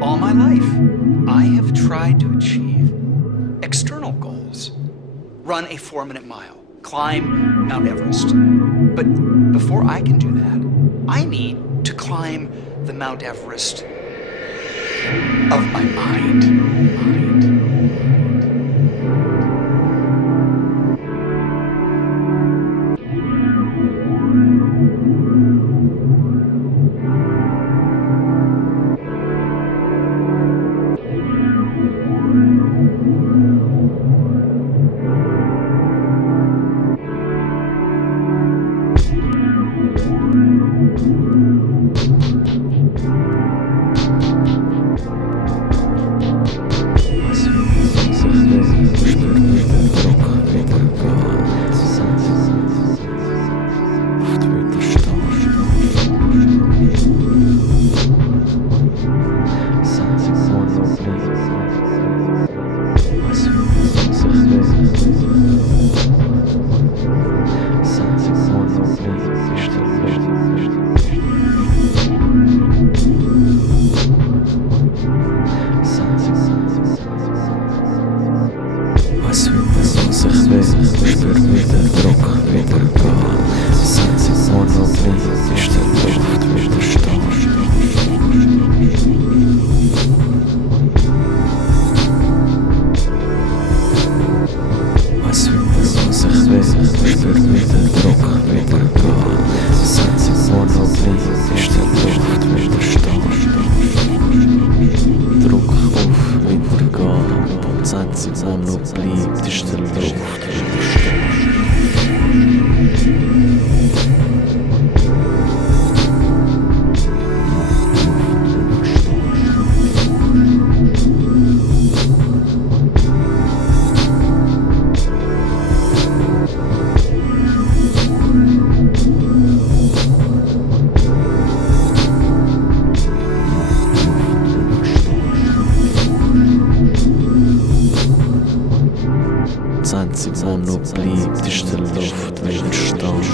All my life, I have tried to achieve external goals. Run a 4-minute mile, climb Mount Everest. But before I can do that, I need to climb the Mount Everest of my mind. Das Einzige, was noch bleibt, ist der Luft, Widerstand.